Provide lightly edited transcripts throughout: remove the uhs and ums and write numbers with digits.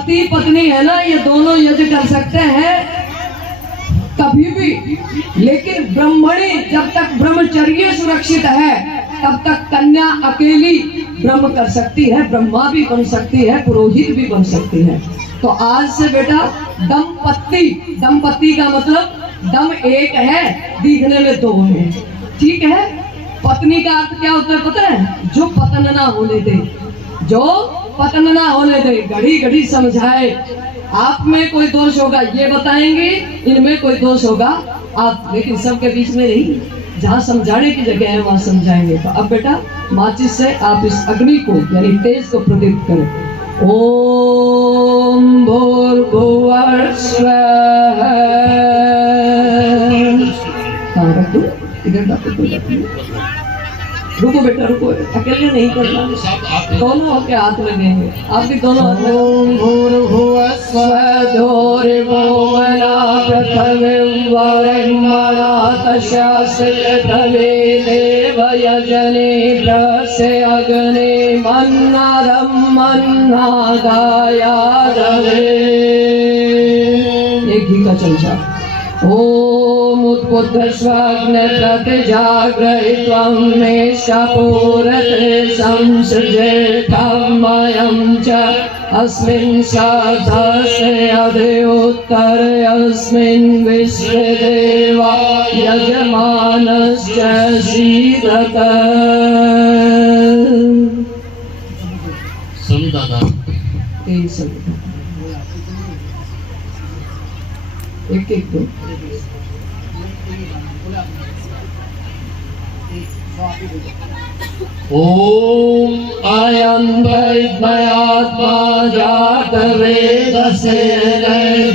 पति पत्नी है ना, ये दोनों यज्ञ कर सकते हैं कभी भी, लेकिन ब्रह्मणी जब तक ब्रह्मचर्य सुरक्षित है तब तक कन्या अकेली ब्रह्म कर सकती है, ब्रह्मा भी बन सकती है, पुरोहित भी बन सकती है। तो आज से बेटा दंपत्ति, दंपत्ति का मतलब दम एक है, दिखने में दो है, ठीक है। पत्नी का अर्थ क्या होता है पता है? जो पतन ना होने दे, जो पतन ना होने दे, घड़ी घड़ी समझाए। आप में कोई दोष होगा ये बताएंगे, इनमें कोई दोष होगा आप, लेकिन सबके बीच में नहीं, जहाँ समझाने की जगह है वहाँ समझाएंगे। तो अब बेटा माचिस से आप इस अग्नि को यानी तेज को प्रदीप्त करें। ओम भूर्भुवः स्वः। रख दो इधर, रुको बेटा रुको, अकेले नहीं करना, दोनों होके हाथ लगेंगे, आप भी दोनों हाथ लगाओ। ओम भूर्भुवः स्वः धूर्भुवना पृथिवीं वरेण्यना तस्यास्त्रधवे देवयजने प्रस्य अग्ने मन्नादं मन्नादायादवे। एक घी का चमचा। ओम उत्पुत्रस्वाग्ने प्रतिजाग्रहित्वं मे शपूरते संसृजेथमयं च अस्मिन् साधसे अधिउत्तरे अस्मिन् विश्वे देवा यजमानश्च सीदत। एक एक दो। ओम अयं वैद्मयात्मा जातवेदसे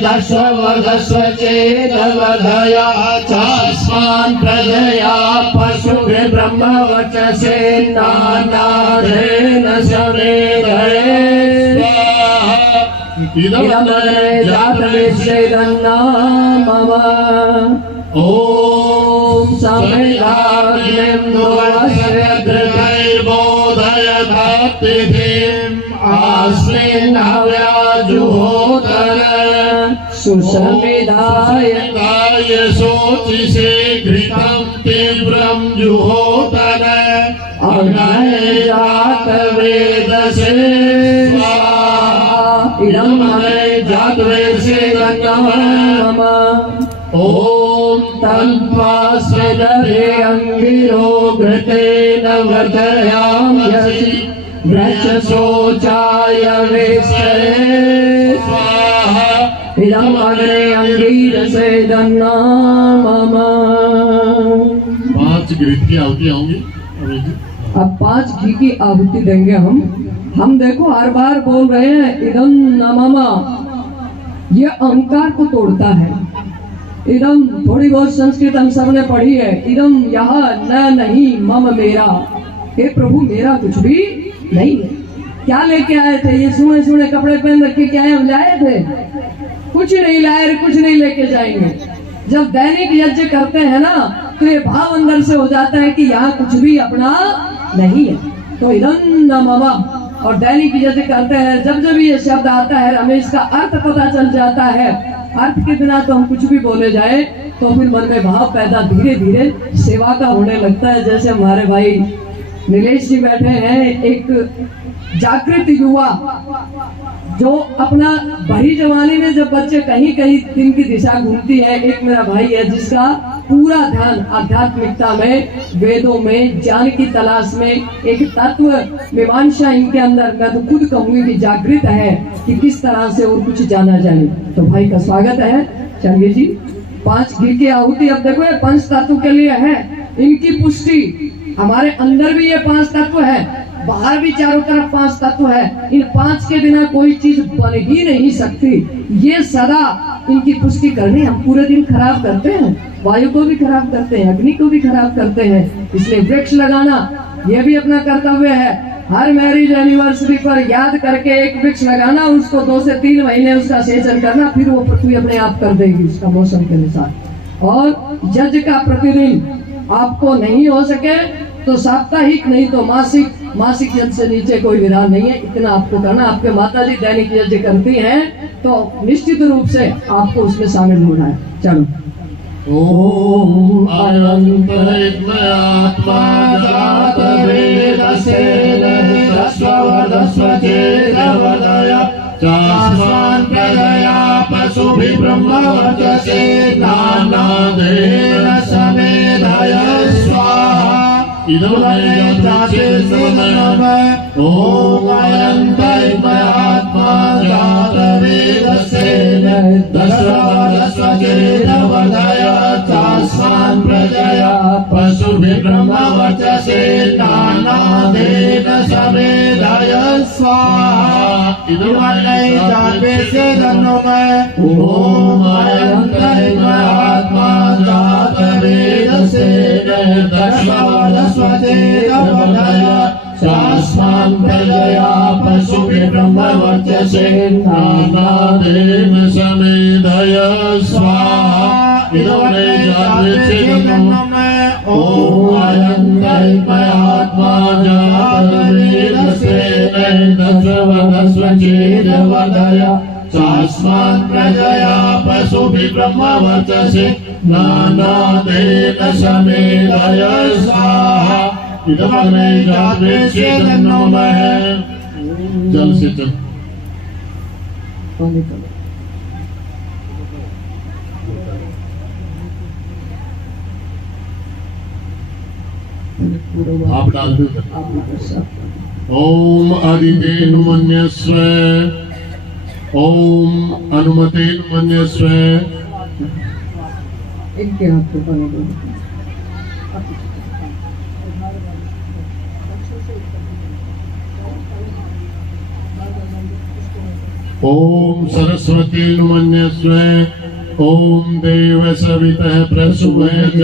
दशवदस्व चेदवधया चास्मान् प्रजया पशुभिः ब्रह्मवचसे नानादेन समेधये स्वाहा। इदमग्ने जातवेश्चैदन्नामम। ओम समेधाग्निं धृतैर्बोधयधातिथिम् अस्मिन् हव्याजुहोतर सुसमेधाय शोचिषे घृतं तीव्रं जुहोतर अग्नये जातवेदसे स्वाहा। इदमग्ने जातवेदसे नमः। ओम तन्त्वास्वेदरे अंगिरो घृतेन वर्धयाम्यसि वृक्षशोचाय वेष्टये स्वाहा। इदमग्ने अंगिरसे दन्नामम। 5 घृत की आहुति होंगी। अब 5 घी की आहुति देंगे हम देखो हर बार बोल रहे हैं इदम नममा, ये अहंकार को तोड़ता है। इदम थोड़ी बहुत संस्कृत हम सब ने पढ़ी है, इदम यह न नहीं मम मेरा, हे प्रभु मेरा कुछ भी नहीं है। क्या लेके आए थे? ये सोने सोने कपड़े पहन रखे क्या हम लाए थे? कुछ नहीं लाए, कुछ नहीं लेके जाएंगे। जब दैनिक यज्ञ करते हैं ना तो ये भाव अंदर से हो जाता है कि यहाँ कुछ भी अपना नहीं है। तो इदम न मम, और दैनिक यज्ञ करते हैं, जब जब ये शब्द आता है हमें इसका अर्थ पता चल जाता है। अर्थ के बिना तो हम कुछ भी बोले जाए तो फिर मन में भाव पैदा धीरे धीरे सेवा का होने लगता है। जैसे हमारे भाई नीलेश जी बैठे हैं, एक जागृत युवा जो अपना भरी जवानी में जब बच्चे कहीं कहीं दिन की दिशा घूमती है। एक मेरा भाई है जिसका पूरा ध्यान आध्यात्मिकता में, वेदों में, ज्ञान की तलाश में, एक तत्व मीमांसा इनके अंदर, मैं तो खुद कहूंगी कि जागृत है कि किस तरह से और कुछ जाना जाए। तो भाई का स्वागत है। चलिए जी 5 घी की आहुति। अब देखो ये 5 तत्व के लिए है, इनकी पुष्टि। हमारे अंदर भी ये 5 तत्व है, बाहर भी चारों तरफ 5 तत्व है। इन 5 के बिना कोई चीज बन ही नहीं सकती। ये सदा इनकी पुष्टि करनी। हम पूरे दिन खराब करते हैं, वायु को भी खराब करते हैं, अग्नि को भी खराब करते हैं। इसलिए वृक्ष लगाना ये भी अपना कर्तव्य है। हर मैरिज एनिवर्सरी पर याद करके एक वृक्ष लगाना, उसको 2 से 3 महीने उसका सेचन करना, फिर वो पृथ्वी अपने आप कर देगी उसका मौसम के अनुसार। और यज्ञ का प्रतिदिन आपको नहीं हो सके तो साप्ताहिक नहीं तो मासिक मासिक यज्ञ से नीचे कोई विधान नहीं है, इतना आपको करना। आपके माता जी दैनिक यज्ञ करती हैं तो निश्चित रूप से आपको उसमें शामिल होना है। चलो। ओम अनंत आत्मा जात वेदसेन दस्वदस्वचेदवदय चास्मान् प्रजया पशुभिः ब्रह्मवर्चसे नानादेन समेधय स्वाहा इदं जाते नमः। ओम अनंत आत्मा जात वेदसेन दस्वदस्वचेदवदय चास्मान् प्रजया पशुभिः ब्रह्मवर्चसे नानादेन समेधय स्वाहा इदं जाते नमः। ओम अनंत आत्मा जात वेदसेन दस्वदस्वचेदवदय चास्मान् प्रजया पशुभिः ब्रह्मवर्चसे नानादेन समेधय स्वाहा इदं जाते नमः। ओम अनंत आत्मा जात वेदसेन दस्वदस्वचेदवदय चास्मान् प्रजया पशुभिः ब्रह्मवर्चसे नानादेन समेधय स्वाहा इदं जाते नमः। जल से चल आप डाल दो। ओम आदितेन मन्यस्व ओम अनुमतेन मन्यस्व। इनके हाथ को पानी दो। ओम सरस्वती मन्यस्व ओम देव सवितः प्रसूवय च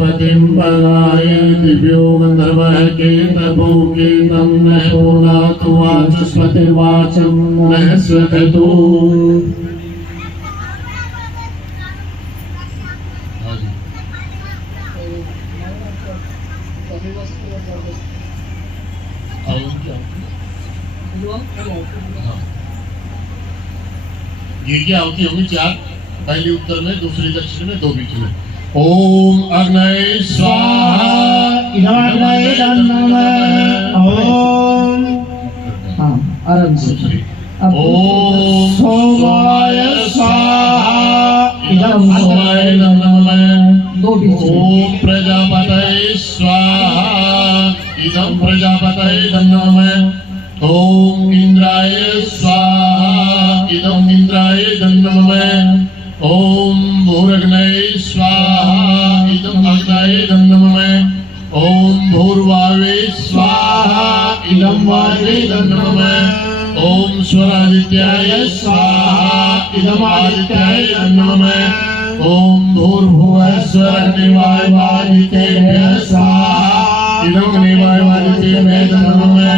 पतिं पगाय दिव्यो गंधर्वः केतभो केतं नः पूर्णातु वाचस्पतिर्वाचं नः स्वततो। ये क्या होती होंगी? चार, पहली उत्तर में, दूसरी दक्षिण में, दो बीच में। ओम अग्नये स्वाहा इदमग्नये नमः। ओम आराम से। ओम सोमाय स्वाहा इदं सोमाय नमः। दो बीच में। ओम प्रजापतये स्वाहा इदं प्रजापतये नमः। ओम इंद्राय स्वाहा इदं इंद्राय नमः। ओम भूरग्नये स्वाहा इदं अग्नये नमः। ओम भूर्वावे स्वाहा इदं वावे नमः। ओम स्वरादित्याय स्वाहा इदं आदित्याय नमः। ओम भूर्भुवः स्वरग्निवायुवादितेभ्यः स्वाहा इदं अग्निवायुवादितेभ्यः नमः।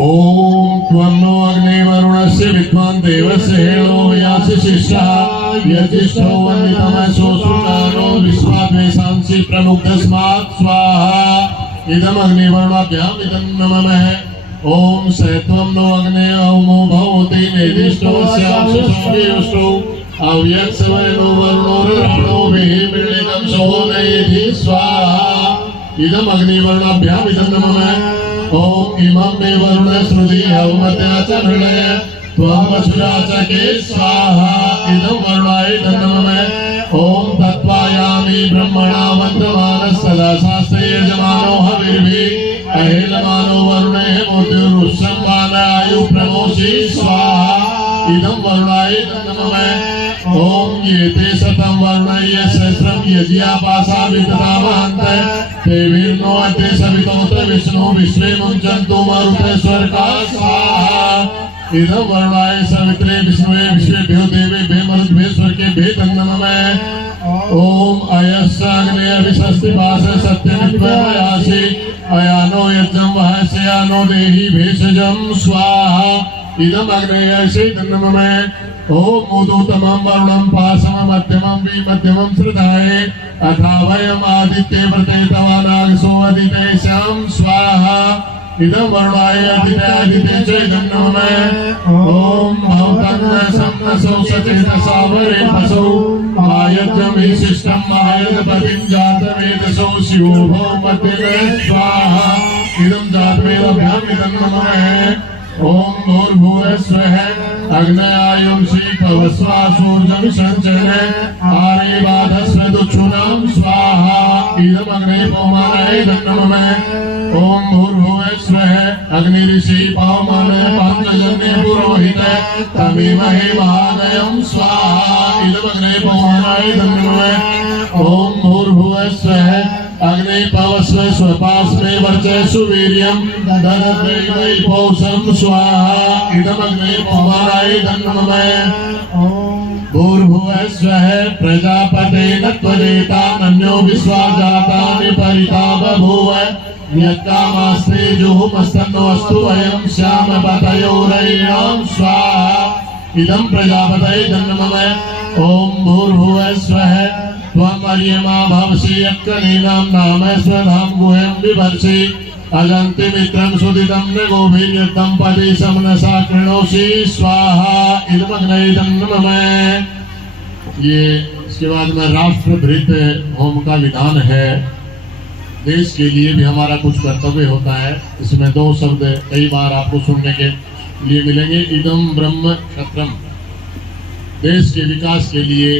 ओम त्वन्नो अग्ने वरुणस्य विद्वान् देवस्य हेणो यासि शिष्टः यजिष्ठो वन्दितमसो सुनानो विश्वाद्वेषांसि प्रमुग्धस्मात् स्वाहा इदम् अग्निवर्णाभ्याम् इदं नमः। ओम सैत्वं नो अग्ने ओमो भवति निर्दिष्टोऽस्यांशो अव्यक्सवनो वर्णो राणो विहिमिलितं सोदयेति स्वाहा इदम् अग्निवर्णाभ्याम् इदं नमः। ओम इमं मे वरुण श्रुति हवमत्या च हृदय त्वमसुराचके स्वाहा इदं वरुणाय नमः ओम तत्वायामि ब्रह्मणा वन्दमानः सदा शास्त्रे यजमानो हविर्भिः अहेलमानो वरुणे मुद्युरुत्सम्मानायु प्रमोषि स्वाहा इदं वरुणाय नमः ओम ये ते शतं वरुणय सहस्रं यज्ञापासा विदधामहन्त ते वीर्नो अते सवितोत विष्णु विश्वे मुञ्चन्तु मरुते स्वर्गा स्वाहा इदं वरुणाय सवित्रे विष्णुवे विश्वेभ्यो देवेभ्यो मरुद्भ्यो स्वर्गेभ्यो नमः ओम अयस्याग्ने अभिषस्ति भास सत्यनित्वयासि अयानो यज्ञं वहस्यानो देहि भेषजं स्वाहा इदं अग्नेयसे नमः ओम मुदुतमं वरुणं पासमं मध्यमं विमध्यमं श्रद्धाये अथा वयम् आदित्ये व्रते तवा नागसो अदितेशं स्वाहा इदं वरुणाय आदित्ये च इदं नमः ओम भवतन्न सम्नसो सचेतसा वरे पशो आयज्ञं हि शिष्टं आयतपतिं जातवेदसो शिवो भो मध्यमे स्वाहा इदं जातवेदभ्याम् इदं नमः ओम भूर्भुवः स्वः अग्नयायुंषि पवस्वासूर्जं सञ्चन आरेवाधस्व दुच्छुनं स्वाहा इदम् अग्ने पवमानाय नमः ओम भूर्भुवः स्वः अग्निऋषि पवमान पाञ्चजन्य पुरोहित तमेमहे महादयं स्वाहा इदम् अग्ने पवमानाय नमः ओम भूर्भुवः स्वः अग्ने पवस्व स्वपास्मे वर्चस्व वीर्यं ददते वै पौषं स्वाहा इदम् अग्ने पवमानाय नमः भूर्भुवः स्वः प्रजापतेन त्वरेता अन्यो विश्वा जातानि परिता बभूव यत्कामास्ते जुहुमस्तन्नो अस्तु वयं श्यामपतयोरयिणां स्वाहा इदं प्रजापतये नमः ओम भूर्भुवः स्वः त्वं अर्यमा भवसि यत्कनीनां नाम स्वधाम गुह्यं विभर्षि अजन्ति मित्रं सुदितं न गोभिर्यतं पदे समनसा कृणोषि स्वाहा इदमग्ने नमः। ये इसके बाद में राष्ट्रभृत होम का विधान है। देश के लिए भी हमारा कुछ कर्तव्य होता है। इसमें दो शब्द कई बार आपको सुनने के लिए मिलेंगे, इदम ब्रह्म क्षत्रम। देश के विकास के लिए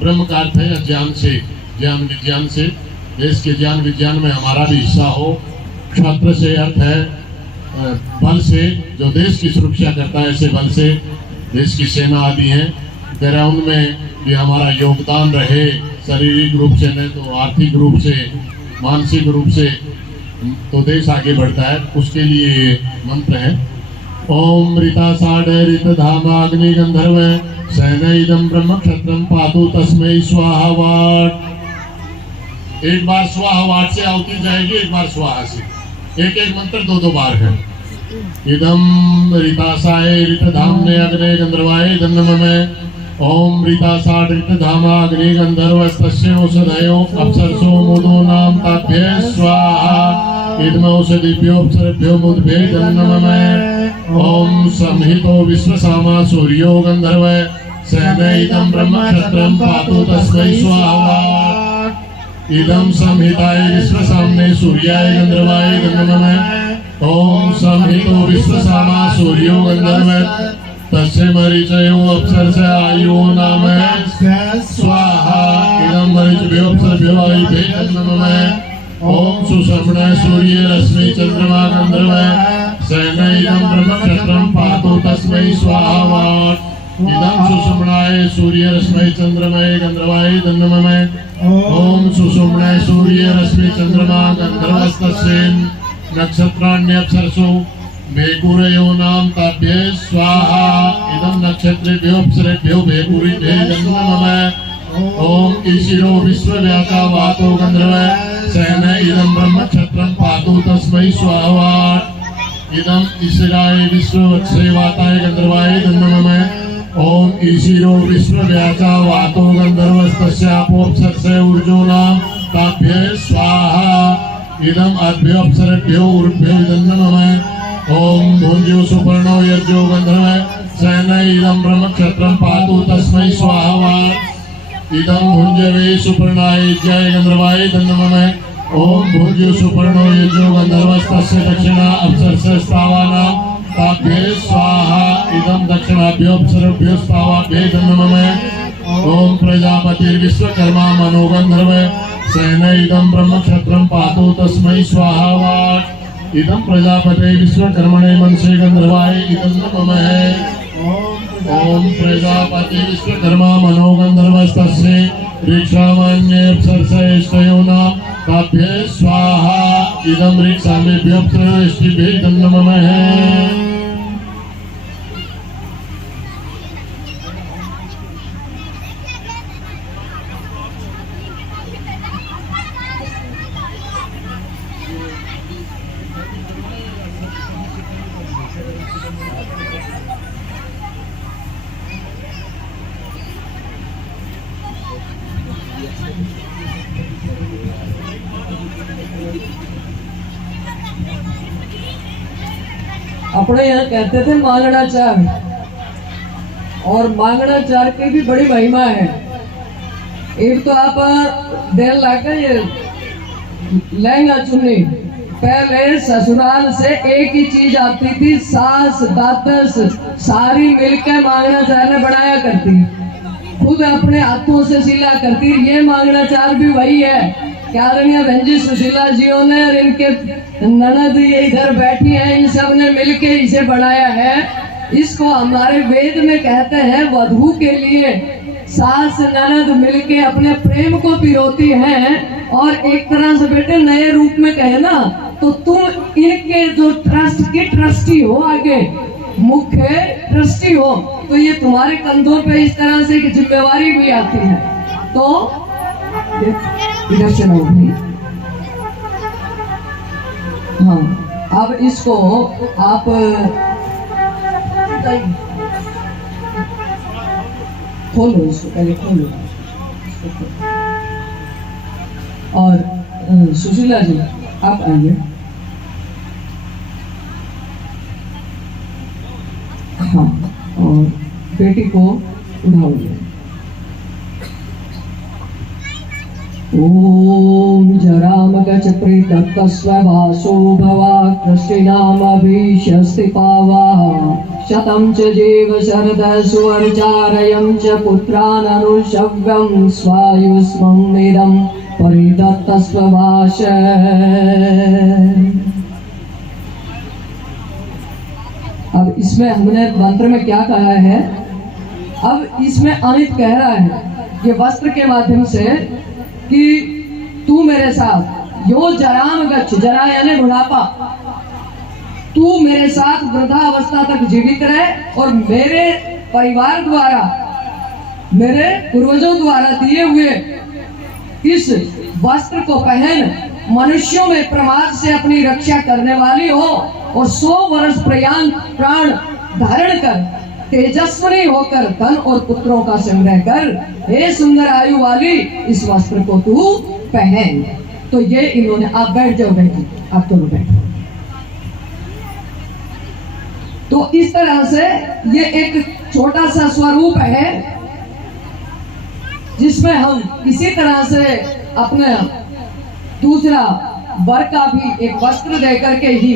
ब्रह्म का अर्थ है ज्ञान से, ज्ञान विज्ञान से, देश के ज्ञान विज्ञान में हमारा भी हिस्सा हो। क्षत्र से अर्थ है बल से, जो देश की सुरक्षा करता है, ऐसे बल से देश की सेना आदि है, तेरा उनमें भी हमारा योगदान रहे, शारीरिक रूप से नहीं तो आर्थिक रूप से, मानसिक रूप से, तो देश आगे बढ़ता है। उसके लिए मंत्र है ओम ऋता साढ़ ऋत धामाग्नि गंधर्व सैन इदं ब्रह्म क्षत्रम पातु तस्मै स्वाहा वाट। एक बार स्वाहा वाट से आहुति जाएगी, एक बार स्वाहा से। एक एक मंत्र दो दो बार है। इदं ऋतासाय ऋत धामने अग्ने गंधर्वाय नमः ओम ऋतासा ऋत धामा अग्नि गंधर्वस्तस्य औषधयो अप्सरसो मुदो नाम ताभ्य स्वाहा इदमौषधिभ्यो अप्सरभ्यो मुद्भ्यो नमः ओम संहितो विश्वसामा सूर्यो गंधर्व सेनैतं ब्रह्मक्षत्रं पातु तस्मै स्वाहा इदं संहिताय विश्वसाम्ने सूर्याय गंधर्वाय नमः ओम संहितो विश्वसामा सूर्यो गंधर्व तस्य मरीचयो अप्सरस आयु नाम स्वाहा इदं मरीचभ्यो अप्सरभ्यो आयुभ्यो नमः ओम सुषमण सूर्य रश्मि चंद्रमा गंधर्व सेनैतं ब्रह्मक्षत्रं पातु तस्मै स्वाहा इदं सुषुम्नाय सूर्य रश्मि चंद्रमय गंधर्वाय नमः ओम सुषुम्नाय सूर्य रश्मि चंद्रमा गंधर्वस्तस्य नक्षत्राण्यप्सरसु भेकुरयो नाम ताभ्य स्वाहा इदं नक्षत्रेभ्यो अप्सरेभ्यो भेकुरिभ्यो नमः ओम ईशिरो विश्वव्याता वातो गंधर्व सेन इदं ब्रह्मक्षत्रं पातु तस्मै स्वाहा इदं ईशिराय विश्ववत्से वाताय गंधर्वाय नमः ओम ईशिरो विश्वव्याता वातो गंधर्वस्तस्यापोऽप्सरसे ऊर्जोना ताभ्य स्वाहा इदं अद्भ्यो अप्सरेभ्यो ऊर्भ्यो नमः ओम भुंजो सुपर्णो यज्ञो गंधर्व सेन इदं ब्रह्मक्षत्रं पातु तस्मै स्वाहा इदं भुंजवे सुपर्णाय जय गंधर्वाय नमः ओम भुंजो सुपर्णो यज्ञो गंधर्वस्तस्य दक्षिणा अप्सरसे स्थावानां ताभ्य स्वाहा इदं दक्षिणाभ्योऽप्सरभ्योस्तावाभ्यै नमः ओम प्रजापतिर्विश्वकर्मा मनोगंधर्व सेन इदं ब्रह्मक्षत्रं पातु तस्मै स्वाहा वाक् इदं प्रजापते विश्वकर्मणे मनसे गंधर्वाय इदं नमः ओम प्रजापति विश्वकर्मा मनोगंधर्वस्तस्य ऋक्षामान्ये अप्सरसैष्टयोना ताभ्ये स्वाहा इदं ऋक्षामेभ्योऽप्सरष्टिभ्यै नमः अपने यहाँ कहते थे मांगणाचार, और मांगणाचार की भी बड़ी महिमा है। एक तो आप देर लाकर ये लहंगा चुन्नी, पहले ससुराल से एक ही चीज आती थी, सास दादस सारी मिलकर मांगणाचार ने बनाया करती, खुद अपने हाथों से सिला करती। ये मांगणाचार भी वही है। क्यारण्य भंजी सुशीला जियों ने और इनके ननद ये इधर बैठी हैं, इन सब ने मिलके इसे बनाया है। इसको हमारे वेद में कहते हैं वधू के लिए सास ननद मिलके अपने प्रेम को पिरोती हैं। और एक तरह से बेटे नए रूप में कहे ना तो तुम इनके जो ट्रस्ट की ट्रस्टी हो, आगे मुख्य ट्रस्टी हो, तो ये तुम्हारे कंधों पे इस तरह से जिम्मेवारी भी आती है। तो इधर से ना भाई, हाँ अब इसको आप खोलो, इसको पहले खोलो। और सुशीला जी आप आइए। हाँ, और बेटी को उठाओ। ओम जराम गच प्रीतत्व वासो भवा कृष्णामभिषस्ति पावा शतं च जीव शरद सुवर्चारयं च पुत्राननुषव्यं स्वायुष्मं निदं परिदत्तस्व वाश। अब इसमें हमने मंत्र में क्या कहा है, अब इसमें अमित कह रहा है ये वस्त्र के माध्यम से कि तू मेरे साथ यो जराम गच्छ, जरा यानी बुढ़ापा, तू मेरे साथ वृद्धावस्था तक जीवित रहे और मेरे परिवार द्वारा, मेरे पूर्वजों द्वारा दिए हुए इस वस्त्र को पहन मनुष्यों में प्रमाद से अपनी रक्षा करने वाली हो और 100 वर्ष पर्यंत प्राण धारण कर तेजस्वी होकर धन और पुत्रों का संग्रह कर, हे सुंदर आयु वाली इस वस्त्र को तू पहन। तो ये इन्होंने, आप बैठ जाओ बेटी, आप दोनों बैठो। तो इस तरह से ये एक छोटा सा स्वरूप है जिसमें हम इसी तरह से अपने दूसरा वर का भी एक वस्त्र दे करके ही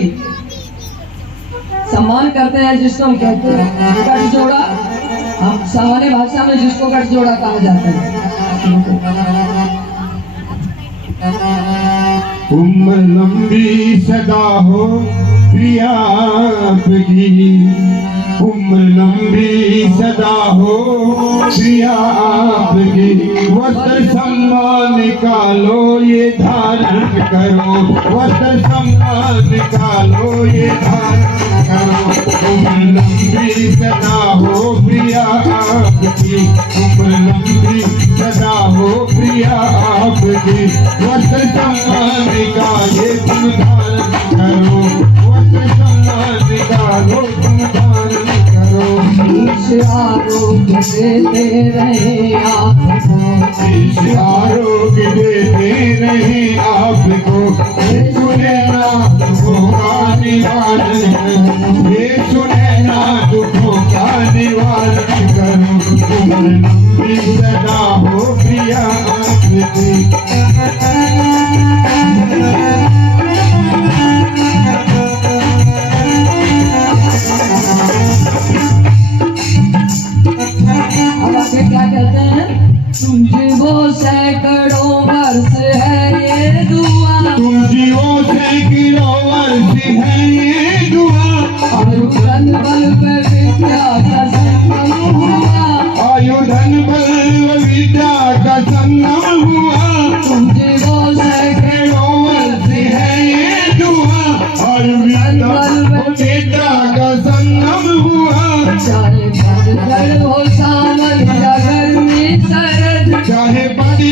सम्मान करते हैं, जिसको हम कहते हैं गठजोड़ा। हम सामान्य भाषा में जिसको गठजोड़ा कहा जाता है। उम्र लंबी सदा हो प्रिया आपकी, उम्र लंबी सदा हो प्रिया आपकी, वस्त्र सम्मान निकालो ये धारण करो, वस्त्र सम्मान निकालो ये धारण करो। उम्र लंबी सदा हो प्रिया आपकी, उम्र लंबी सदा हो प्रिया आपकी, वस्त्र सम्मान निकाले तुम धारण करो, वस्त्र सम्मान निकालो तुम धारण करो। आरोग्य देते रहे आपको, आरोग्य देते रहे आपको, सुने ना दुखों का निवारण करो, ये सुने ना दुखों का निवारण करो। उम्र लंबी सदा हो प्रिया आपकी।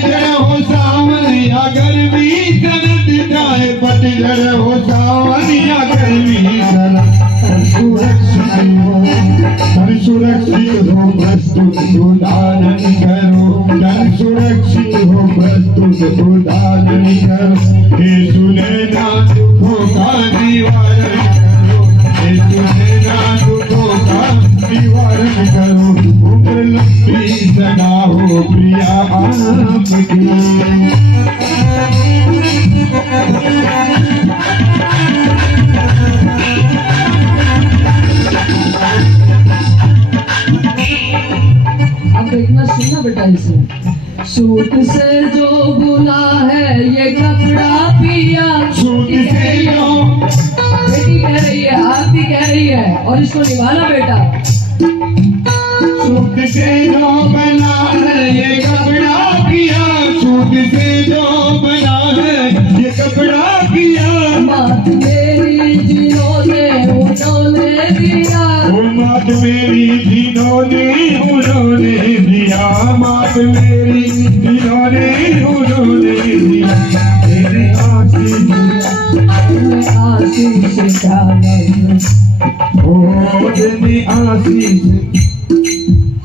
पतझड़ हो सावन या गर्मी शरद चाहे पतझड़ हो सावन या गर्मी शरद धन सुरक्षित हो प्रस्तुत उदाहरण करो धन सुरक्षित हो प्रस्तुत उदाहरण करो हे सुनैना दुखों का निवारण करो हे सुनैना दुखों का निवारण करो उम्र लंबी सदा हो प्रिया आपकी अब देखना सुनना बेटा इसमें सूट से जो बुना है ये कपड़ा पिया सूट से जो बेटी कह रही है आरती कह रही है और इसको निभाना बेटा सूट से जो बना है ये कपड़ा पिया सूट से जो बना है ये कपड़ा पिया बात मेरी जिन्होंने उन्होंने दिया ओ मात मेरी जिन्होंने उन्होंने दिया मात मेरी जिन्होंने उन्होंने दिया तेरे आशीष का ओ तेरे आशीष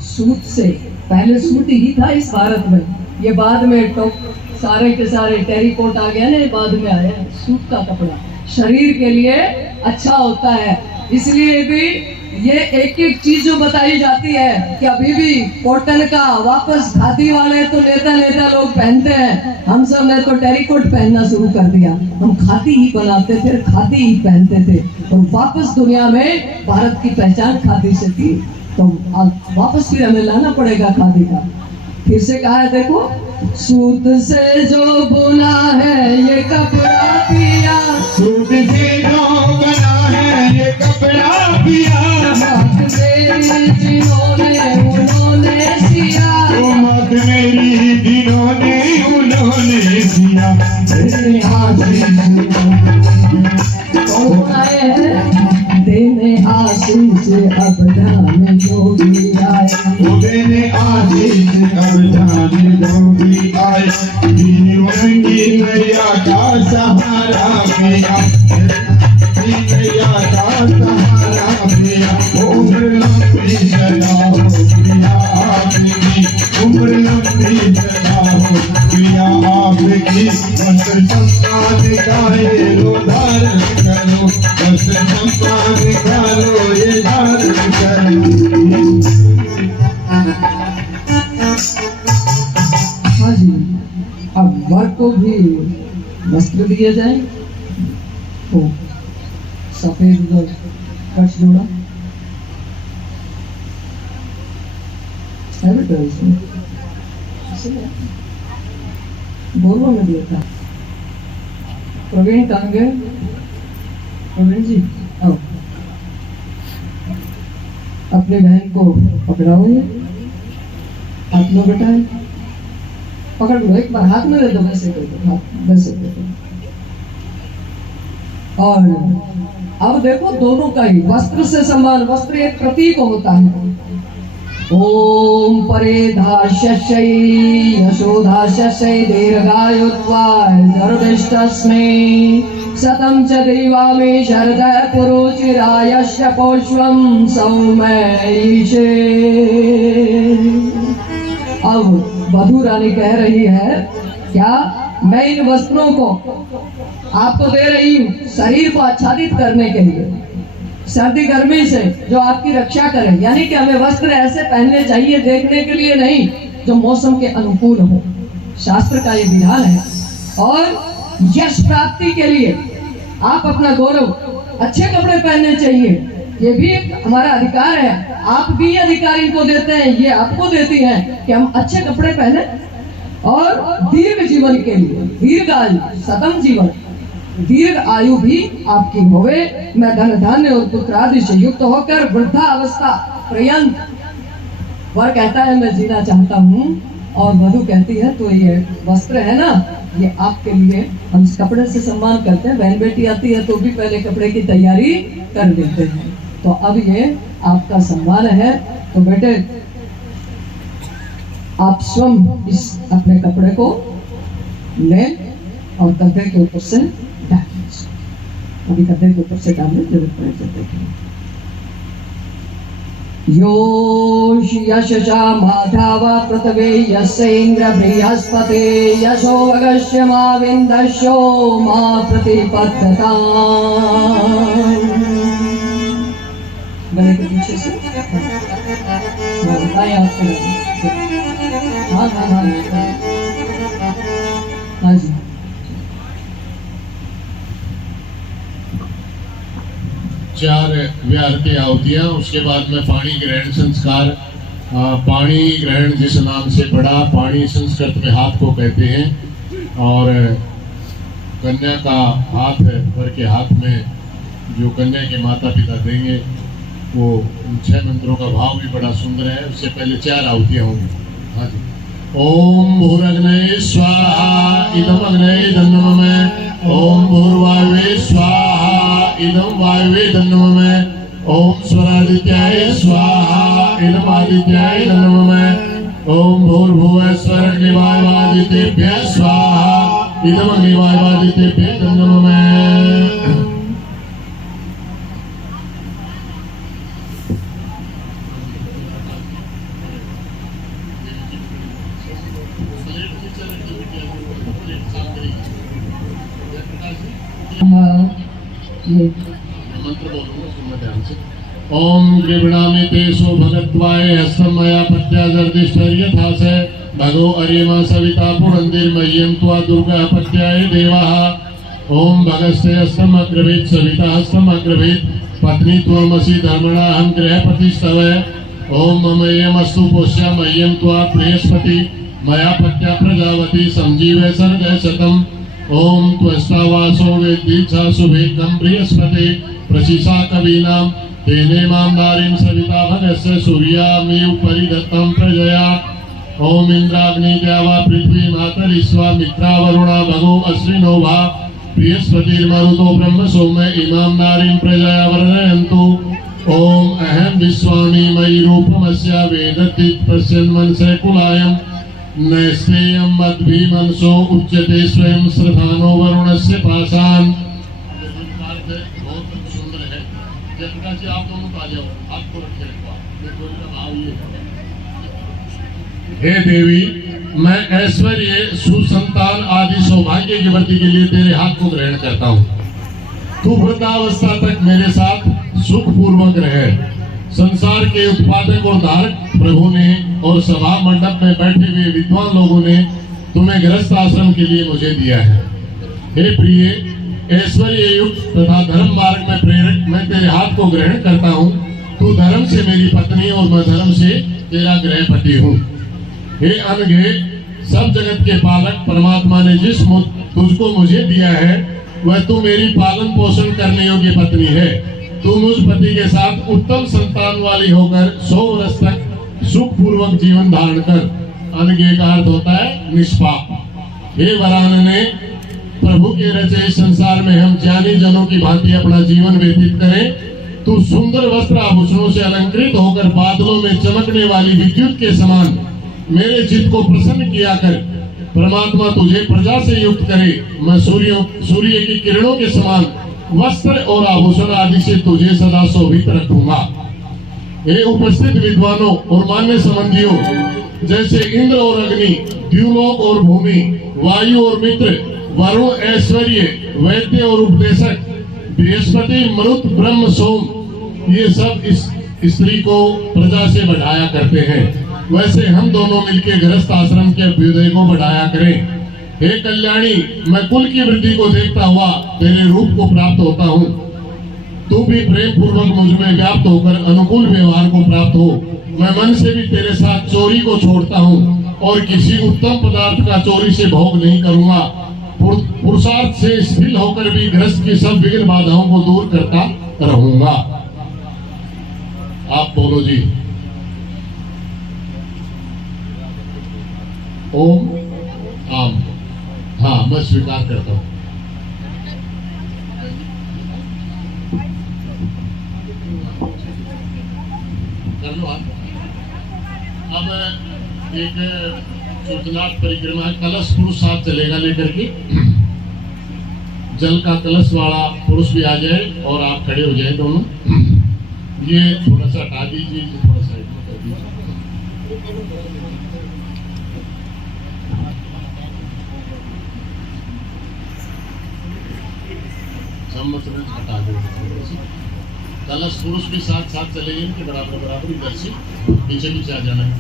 सूट से पहले सूट ही था इस भारत में ये बाद में टॉप सारे के सारे टेरिकोट आ गया ना ये बाद में आया सूट का कपड़ा शरीर के लिए अच्छा होता है इसलिए भी ये एक एक चीज जो बताई जाती है कि अभी भी कॉटन का वापस खादी वाले तो नेता लोग पहनते हैं हम सब ने तो टेरिकोट पहनना शुरू कर दिया हम खादी ही बनाते थे खादी ही पहनते थे और वापस दुनिया में भारत की पहचान खादी से थी तो वापस फिर हमें लाना पड़ेगा खादी का फिर से कहा है देखो सूत से जो बुना है ये कपड़ा पिया सूट से जो बना है ये कपड़ा पिया बात मेरी जिन्होंने उन्होंने सिया ओ मत मेरी जिन्होंने उन्होंने दिया तेरे आशीष कौन आए हैं देने आशीष अब जाने योगी आए ओ तेरे आशीष अब जाने योगी आए जीवन की नैया का सहारा पिया नैया का सहारा पिया उम्र लंबी सदा हो प्रिया आपकी उम्र लंबी सदा हो प्रिया आपकी वस्त्र सम्मान का ये लो धारण करो वस्त्र सम्मान का लो ये धारण करो हाँ जी अब वर को भी वस्त्र दिए जाए तो सफेद कच्छ जोड़ा है बेटा इसमें दोनों में दिया था प्रवीण कहाँ गए प्रवीण जी आओ अपने बहन को पकड़ाओ ये हाथ में बेटा है पकड़ लो एक बार हाथ में दे दो वैसे कर दो हाथ वैसे कर दो और अब देखो दोनों का ही वस्त्र से समान वस्त्र एक प्रतीक होता है ओम परे धाशय यशोधाशय दीर्घायुत्वाय जरदिष्टस्मै शतं च देवामे शरद पुरुचिरायश्च पुष्पं सौमैषे अब वधू रानी कह रही है क्या मैं इन वस्त्रों को आपको दे रही हूँ शरीर को आच्छादित करने के लिए सर्दी गर्मी से जो आपकी रक्षा करे यानी कि हमें वस्त्र ऐसे पहनने चाहिए देखने के लिए नहीं जो मौसम के अनुकूल हो शास्त्र का ये विधान है और यश प्राप्ति के लिए आप अपना गौरव अच्छे कपड़े पहनने चाहिए ये भी एक हमारा अधिकार है आप भी अधिकार इनको देते हैं ये आपको देती हैं कि हम अच्छे कपड़े पहने और दीर्घ जीवन के लिए दीर्घ आयु शतम जीवन दीर्घ आयु भी आपकी होवे मैं धन धान्य और पुत्र आदि से युक्त होकर वृद्धा अवस्था पर्यंत वर कहता है मैं जीना चाहता हूँ और वधू कहती है तो ये वस्त्र है ना ये आपके लिए हम इस कपड़े से सम्मान करते हैं बहन बेटी आती है तो भी पहले कपड़े की तैयारी कर लेते हैं तो अब ये आपका सम्मान है तो बेटे आप स्वयं इस अपने कपड़े को लें और गद्दे के ऊपर से डालें। अभी गद्दे के ऊपर से डालें, जरूरत पड़े तो देखें। यो यशसा माधव पृथ्वी यस्य इंद्र बृहस्पति यशो वगस्य मा विन्दस्यो मा प्रतिपद्धता। गले के पीछे से हाँ जी। चार विहार की आहुतियां, उसके बाद में पानी ग्रहण संस्कार। पानी ग्रहण जिस नाम से पड़ा, पानी संस्कृत में हाथ को कहते हैं और कन्या का हाथ है, वर के हाथ में जो कन्या के माता पिता देंगे वो 6 मंत्रों का भाव भी बड़ा सुंदर है। उससे पहले 4 आहुतियां होंगी। हाँ जी। ओम भूरग्ने स्वाहा इदम अग्ने धन्नममे। ओम भूर्वायुवे स्वाहा इदम वायुवे धन्नममे। ओम स्वरादित्याय स्वाहा इदम आदित्याय धन्नममे। ओम भूर्भुवः स्वरग्निवायुवादितेभ्यः स्वाहा इदम अग्निवायुवादितेभ्यः धन्नममे। मंत्र बोलूंगा, सुनना ध्यान से। ओम गृभणामि तेषु भगत्वाय हस्तम मया पत्याजर्दिष्टर्यथा से भगो अरिमा सविता पुरंदिर्मह्यं त्वा दुर्गा पत्याय देवाः। ओम भगस्ते हस्तम अग्रभीत सविता हस्तम अग्रभीत पत्नी त्वमसि धर्मणा हम गृहपतिस्तवे। ओम ममयमस्तु पोष्य मह्यं त्वा बृहस्पति मया पत्या प्रजावती संजीवे सर्ग शतम्। ओम त्वस्तावासो वेद्दि सुभेकं बृहस्पति प्रशिषा कवीनां तेने मांदारिं सविता भगस्य सूर्यामिव परिदत्तं प्रजया। ओम इंद्राग्नि द्यावा पृथ्वी मातरिस्वा मित्रा वरुणा भगो अश्विनो वा बृहस्पतिर्मरुतो ब्रह्म सोम इमां नारीं प्रजया वर्धयन्तु। ओम अहं विश्वानि मयि रूपमस्य वेदति पश्यन्मनसे कुलायम् नैस्तेयं मद्भि मनसो उच्यते स्वयं श्रद्धानो वरुणस्य पाशान्। बहुत सुंदर है। जयप्रकाश जी आप दोनों आ जाओ, आपको रखे हे देवी, मैं ऐश्वर्य सुसंतान आदि सौभाग्य की वृद्धि के लिए तेरे हाथ को ग्रहण करता हूँ। तू वृद्धावस्था तक मेरे साथ सुख पूर्वक रहे। संसार के उत्पादक और धारक प्रभु ने और सभा मंडप में बैठे हुए विद्वान लोगों ने तुम्हें गृहस्थ आश्रम के लिए मुझे दिया है। हे प्रिय, ऐश्वर्य युक्त तथा धर्म मार्ग में प्रेरक मैं तेरे हाथ को ग्रहण करता हूँ। तू धर्म से मेरी पत्नी और मैं धर्म से तेरा गृहपति हूँ। हे अनघे, सब जगत के पालक परमात्मा ने जिस तुझको मुझे दिया है वह तू मेरी पालन पोषण करने योग्य पत्नी है। तू मुझ पति के साथ उत्तम संतान वाली होकर 100 वर्ष तक सुख पूर्वक जीवन धारण कर। अनघे का अर्थ होता है निष्पाप। हे वरानने, प्रभु के रचे संसार में हम ज्ञानी जनों की भांति अपना जीवन व्यतीत करें। तू सुंदर वस्त्र आभूषणों से अलंकृत होकर बादलों में चमकने वाली विद्युत के समान मेरे चित्त को प्रसन्न किया कर। परमात्मा तुझे प्रजा से युक्त करे। मैं सूर्य की किरणों के समान वस्त्र और आभूषण आदि से तुझे सदा शोभित रखूंगा। हे उपस्थित विद्वानों और मान्य संबंधियों, जैसे इंद्र और अग्नि, द्युलोक और भूमि, वायु और मित्र, वरुण ऐश्वर्य, वैद्य और उपदेशक, बृहस्पति मरुत ब्रह्म सोम, ये सब इस स्त्री को प्रजा से बढ़ाया करते हैं, वैसे हम दोनों मिलकर गृहस्थ आश्रम के अभ्युदय को बढ़ाया करें। हे कल्याणी, मैं कुल की वृद्धि को देखता हुआ तेरे रूप को प्राप्त होता हूँ। तू भी प्रेम पूर्वक मुझ में व्याप्त होकर अनुकूल व्यवहार को प्राप्त हो। मैं मन से भी तेरे साथ चोरी को छोड़ता हूँ और किसी उत्तम पदार्थ का चोरी से भोग नहीं करूंगा। पुरुषार्थ से स्थिर होकर भी गृहस्थ की सब विघ्न बाधाओं को दूर करता रहूंगा। आप बोलो जी। ओम आम। हाँ, मैं स्वीकार करता हूँ। कर लो आप। अब एक सूचनाथ परिक्रमा है, कलश पुरुष साथ चलेगा लेकर के, जल का कलश वाला पुरुष भी आ जाए और आप खड़े हो जाए दोनों। ये थोड़ा सा हटा दीजिए, थोड़ा साइड में कर दीजिए। हटा दो। कलश पुरुष भी साथ साथ चलेंगे, इनके बराबर बराबर इधर से पीछे पीछे आ जाना है।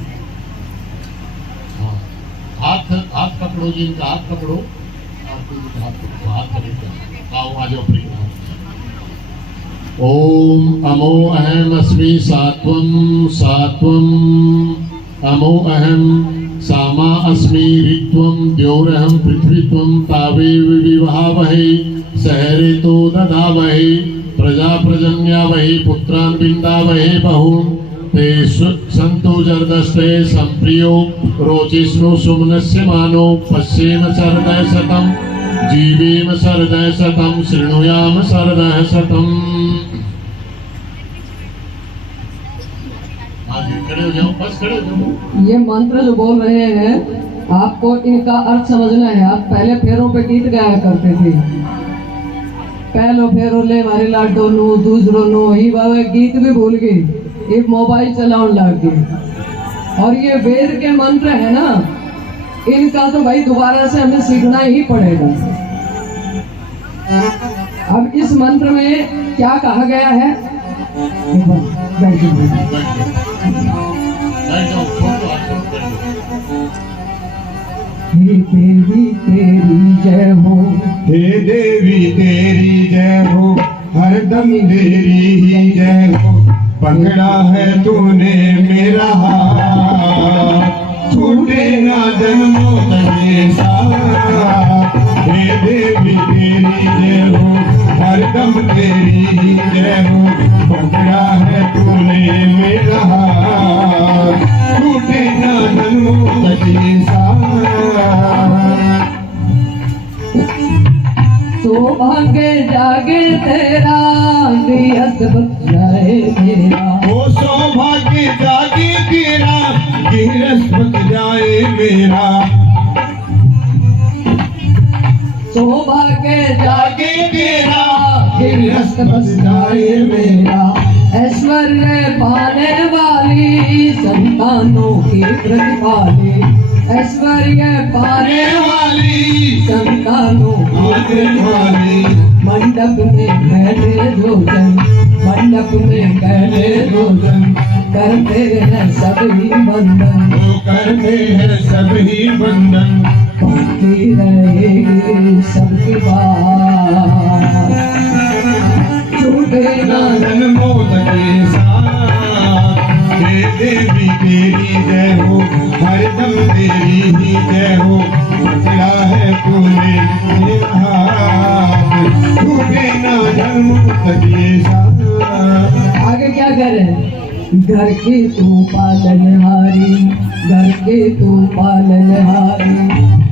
हाँ, हाथ हाथ पकड़ो जी, इनका हाथ पकड़ो, हाथ पकड़ो, हाथ पकड़ो, आओ आ जाओ। ओम अमो अहम अस्मि सात्वं सात्वं अमो अहम सामा अस्मि ऋत्वं द्योरहं पृथ्वीत्वं तावे विवाहवहे सहरे तो ददावहे प्रजा प्रजन्यावहे पुत्रान् विन्दावहे बहुन् ते सन्तु जर्दस्ते सम्प्रियो रोचिष्णु सुमनस्य मानो पश्येम शरदः शतं जीवेम शरदः शतं शृणुयाम शरदः शतं। खड़े हो जाओ, बस खड़े हो जाओ। ये मंत्र जो बोल रहे हैं आपको इनका अर्थ समझना है। आप पहले फेरों पे गीत गाया करते थे, पहलो फेरो ले मारे लाडो नो दूसरो नो ही बाबा, गीत भी भूल गए, एक मोबाइल चलाने लग गए। और ये वेद के मंत्र है ना, इनका तो भाई दोबारा से हमें सीखना ही पड़ेगा। अब इस मंत्र में क्या कहा गया है? हे देवी तेरी जय हो, हे देवी तेरी जय हो, हरदम तेरी ही जय हो। पकड़ा है तूने मेरा हाथ, छूटे ना जन्मों तक ये साथ। हे देवी तेरी जय हो, हरदम तेरी ही जय हो। पकड़ा है तूने मेरा हाथ, छूटे ना जन्मों तक ये साथ। सौभाग्य जागे तेरा, गृहस्थ बच जाए मेरा। ओ सौभाग्य जागे तेरा, गृहस्थ बच जाए मेरा। सौभाग्य जागे तेरा, गृहस्थ बच जाए मेरा। ऐश्वर्य पाने वाली संतानों की प्रतिपाली, ऐश्वर्य पाने वाली संतानों की वाली। मंडप में बैठे भोजन, मंडप में बैठे भोजन, करते हैं सभी बंधन, वो करते हैं सभी बंधन। बढ़ती रहेगी सबकी बात, छूटे ना जन्मों तक ये साथ। हे देवी तेरी जय हो, हरदम तेरी ही जय हो। पकड़ा है तूने मेरा हाथ, छूटे ना जन्मों तक ये साथ। आगे क्या करें? घर के तू पालनहारी, घर के तू पालनहारी,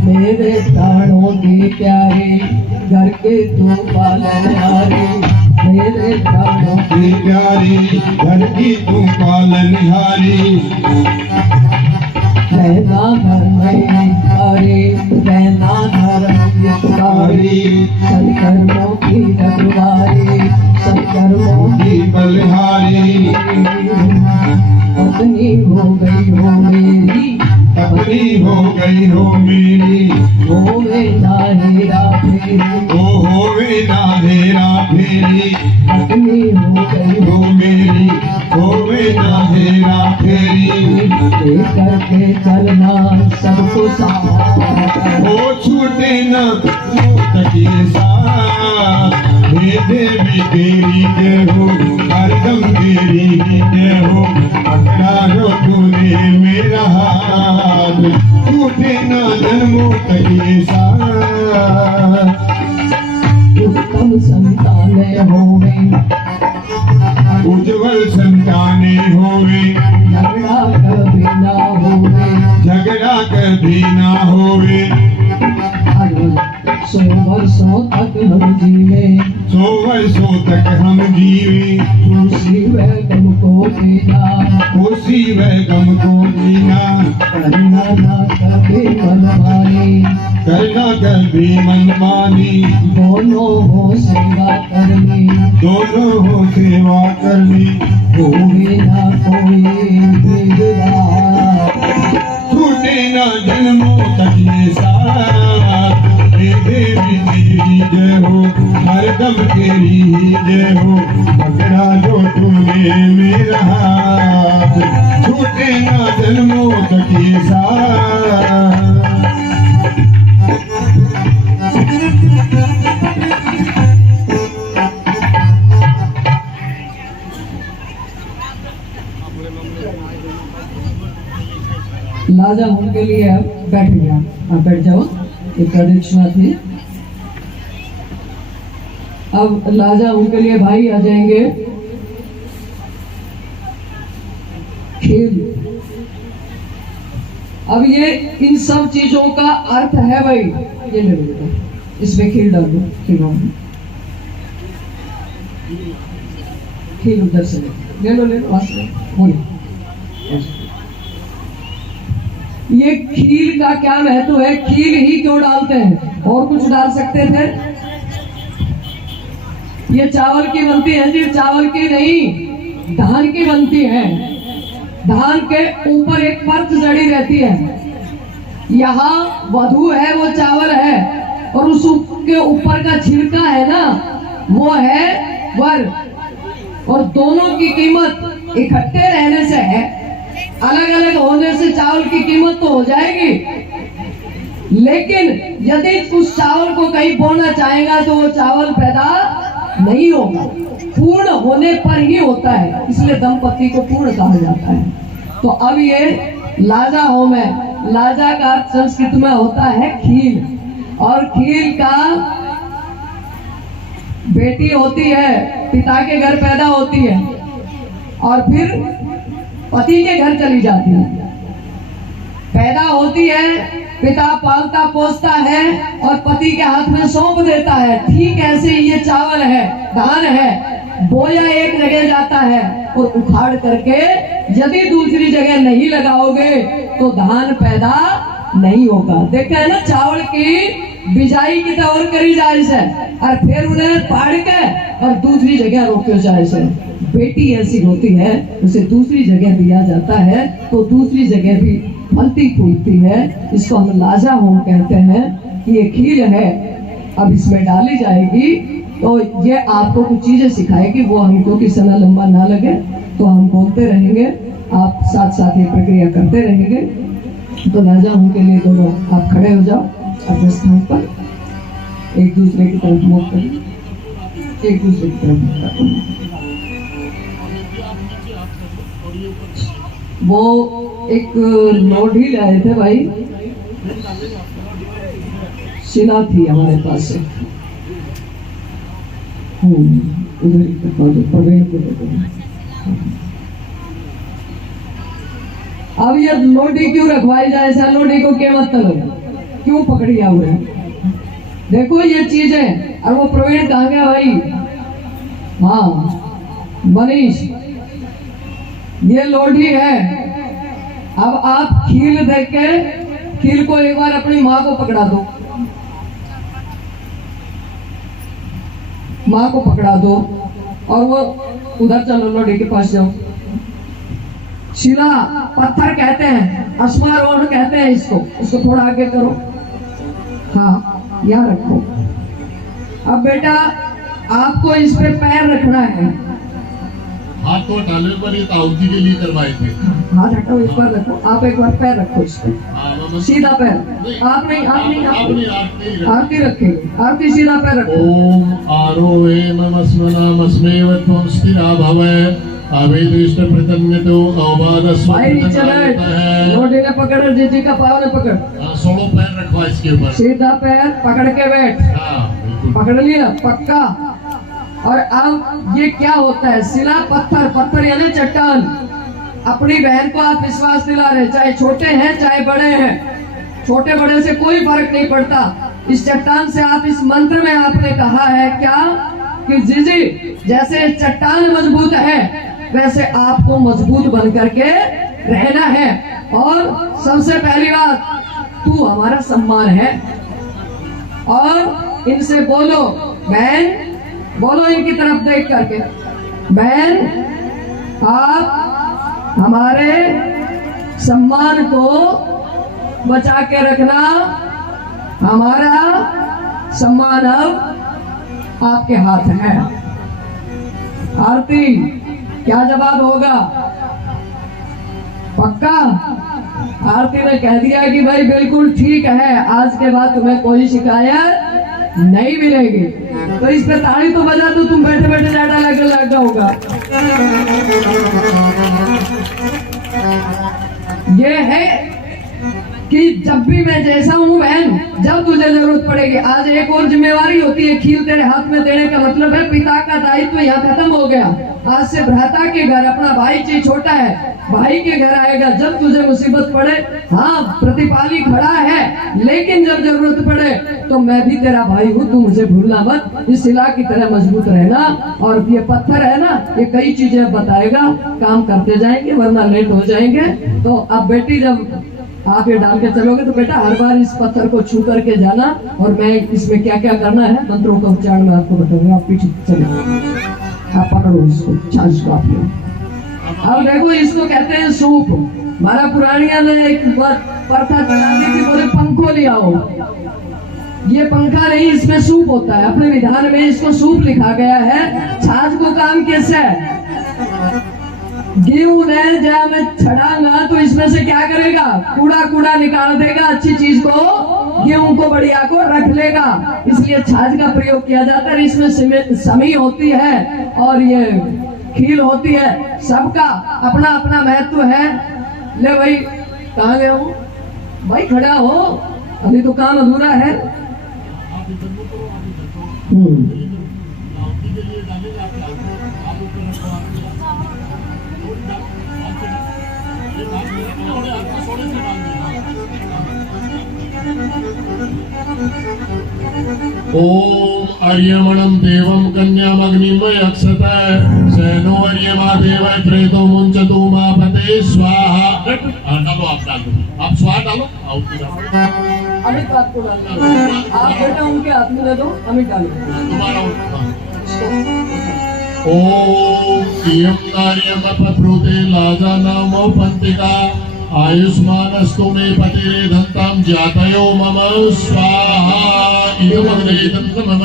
मेरे प्राणों के प्यारे। घर के तू पालनहारी, मेरे प्राणों की प्यारी। घर की तू पालनहारी, रहना धर्म हरे, रहना धर्म कारी। सत्कर्मों की रखवारी, सत्कर्मों की बलिहारी। पत्नी हो गई हो मेरी, पत्नी हो गई हो मेरी। होवे ना हेरा फेरी, ओ होवे ना हेरा फेरी। पत्नी हो गई हो मेरी, होवे ना हेरा फेरी। लेकर के चलना सबको साथ, ओ छूटे ना तक ये साथ। हे देवी तेरी जय हो, हरदम तेरी ही जय हो। पकड़ा हो तूने मेरा हाथ, छूटे ना जन्मों तक ये साथ। उत्तम संताने होवे, उज्जवल संताने होवे, झगड़ा कभी ना होवे। झगड़ा कभी ना होवे। सोभा वर्षों तक हम जीवे, 100 वर्षों तक हम जीवे, खुशी व गम को जीना, खुशी व गम को जीना, करना ना कभी मनमानी, करना कभी मनमानी, दोनों हो सेवा करनी, दोनों हो सेवा करनी, कोई ना कोई भेदभाव, छूटे ना जन्मों तक ये साथ, हे देवी तेरी जय हो, हरदम तेरी ही जय हो, पकड़ा जो तूने मेरा हाथ, छूटे ना जन्मों तक ये साथ। लाजा उनके लिए अब बैठ गया, आप बैठ जाओ, एक प्रदक्षिणा थी। अब लाजा उनके लिए भाई आ जाएंगे। खेल, अब ये इन सब चीजों का अर्थ है भाई, ये ले लो बेटा, इसमें खेल डाल दो, खेलो खेल उधर से ले लो ये खीर का क्या महत्व है? खीर ही क्यों डालते हैं? और कुछ डाल सकते थे? ये चावल की बनती है जी, चावल की नहीं, धान की बनती है। धान के ऊपर एक परत जड़ी रहती है, यहाँ वधु है वो चावल है, और उसके ऊपर का छिलका है ना वो है वर। और दोनों की कीमत इकट्ठे रहने से है, अलग अलग होने से चावल की कीमत तो हो जाएगी, लेकिन यदि उस चावल को कहीं बोना चाहेगा तो वो चावल पैदा नहीं होगा, पूर्ण होने पर ही होता है, इसलिए दंपति को पूर्ण कहा जाता है। तो अब ये लाजा होम है, लाजा का अर्थ संस्कृत में होता है खील, और खील का बेटी होती है, पिता के घर पैदा होती है और फिर पति के घर चली जाती है, पैदा होती है, पिता पालता पोसता है और पति के हाथ में सौंप देता है। ठीक ऐसे ही ये चावल है, धान है, बोया एक जगह जाता है और उखाड़ करके यदि दूसरी जगह नहीं लगाओगे तो धान पैदा नहीं होगा। देखा है ना, चावल की बिजाई की तौर करी जाए से और फिर उन्हें पाड़ के और दूसरी जगह रोक्यो जाए से। बेटी ऐसी होती है, उसे दूसरी जगह दिया जाता है तो दूसरी जगह भी फलती फूलती है। इसको हम लाजा होम कहते हैं। ये खीर है, अब इसमें डाली जाएगी तो ये आपको कुछ चीजें सिखाएगी, वो हमको कि समय लंबा ना लगे तो हम बोलते रहेंगे, आप साथ साथ ये प्रक्रिया करते रहेंगे। तो लाजा होम के लिए दोनों आप खड़े हो जाओ अपने स्थान पर, एक दूसरे की तरफ मुख करिए, एक दूसरे की तरफ मुख करिए। वो एक लोढ़ी लाए थे भाई, शिला थी हमारे पास से, उधर प्रवीण को दे दो। अब ये लोढ़ी क्यों रखवाई जाए? ऐसा लोढ़ी को क्या मतलब, क्यों पकड़िया हुए? देखो ये चीजें, और वो प्रवीण कहाँ गया भाई? हाँ मनीष, ये लोढ़ी है। अब आप खील देख के, खील को एक बार अपनी माँ को पकड़ा दो, माँ को पकड़ा दो और वो उधर चलो, लोढ़ी के पास जाओ। शिला पत्थर कहते हैं, अस्मारोहण कहते हैं इसको, इसको थोड़ा आगे करो, हाँ यहाँ रखो। अब बेटा आपको इस पे पैर रखना है, हाथ तो डाले पर ये ताऊजी के लिए करवाए थे। हाथ हटाओ, इस पर रखो, आप एक बार पैर रखो इस पे, सीधा पैर, आप नहीं, आप नहीं, आरती रखेंगे, आरती सीधा पैर रखो। ओम आरोहे नमस्मनामस्मेव त्वं स्थिरा भवे अवेदिष्ट प्रतन्यतो अवबादस्व भाई नीचे बैठ, लोढ़ी ने पकड़, जीजी का पाँव ने पकड़, 16 पैर रखवा इसके ऊपर, सीधा पैर पकड़ के बैठ, पकड़ लिया पक्का। और अब ये क्या होता है? शिला पत्थर, पत्थर यानी चट्टान। अपनी बहन को आप विश्वास दिला रहे, चाहे छोटे हैं चाहे बड़े हैं, छोटे बड़े से कोई फर्क नहीं पड़ता। इस चट्टान से आप इस मंत्र में आपने कहा है क्या कि जीजी जैसे चट्टान मजबूत है वैसे आपको मजबूत बन करके रहना है। और सबसे पहली बात तू हमारा सम्मान है। और इनसे बोलो बहन, बोलो इनकी तरफ देख करके, बहन आप हमारे सम्मान को बचा के रखना। हमारा सम्मान अब आपके हाथ है। आरती क्या जवाब होगा? पक्का? आरती ने कह दिया कि भाई बिल्कुल ठीक है, आज के बाद तुम्हें कोई शिकायत नहीं मिलेगी। तो इस पे ताली तो बजा दो, तुम बैठे बैठे ज्यादा लग जाओगा। ये है कि जब भी मैं जैसा हूँ बहन, जब तुझे जरूरत पड़ेगी। आज एक और जिम्मेवारी होती है, खील तेरे हाथ में देने का मतलब है पिता का दायित्व यहाँ खत्म हो गया। आज से भ्राता के घर, अपना भाई जी छोटा है, भाई के घर आएगा जब तुझे मुसीबत पड़े। हाँ प्रतिपाली खड़ा है, लेकिन जब जरूरत पड़े तो मैं भी तेरा भाई हूँ, तू मुझे भूलना मत। इस शिला की तरह मजबूत रहना। और ये पत्थर है ना, ये कई चीजें बताएगा, काम करते जाएंगे वरना लेट हो जाएंगे। तो अब बेटी जब आप ये डाल के चलोगे तो बेटा हर बार इस पत्थर को छू करके जाना। और मैं इसमें क्या क्या करना है मंत्रों का उच्चारण मैं आपको बताऊंगा। आप पीछे चले, आप पकड़ो इसको, छाछ को आप लो। अब देखो इसको कहते हैं सूप। हमारा पुरानिया ने एक बात प्रथा चला दी थी, बोले पंखो ले आओ। ये पंखा नहीं, इसमें सूप होता है। अपने विधान में इसको सूप लिखा गया है। छाछ को काम कैसे है? गेहूं ने जब मैं छड़ांगा तो इसमें से क्या करेगा? कूड़ा कूड़ा निकाल देगा, अच्छी चीज को, गेहूं को, बढ़िया को रख लेगा। इसलिए छाछ का प्रयोग किया जाता है। इसमें समी होती है और ये खील होती है। सबका अपना अपना महत्व है। ले भाई, कहाँ गए हो भाई? खड़ा हो, अभी तो काम अधूरा है। ओम अर्यमणं देवं कन्यामग्निमय अक्षत सेनो अर्यमा देवै प्रेतो मुंचतु मापते स्वाहा। डालो, आप डाल दो, आप स्वाहा डालो। अमित आपको डालना, आप बेटा उनके हाथ में दे दो, अमित डालो। ओम इयं नार्यमपप्रुते लाजानामो पंतिका आयुष्मानस्तु मे पते धन्तां जातयो मम स्वाहा। इदमग्ने दन्तमम।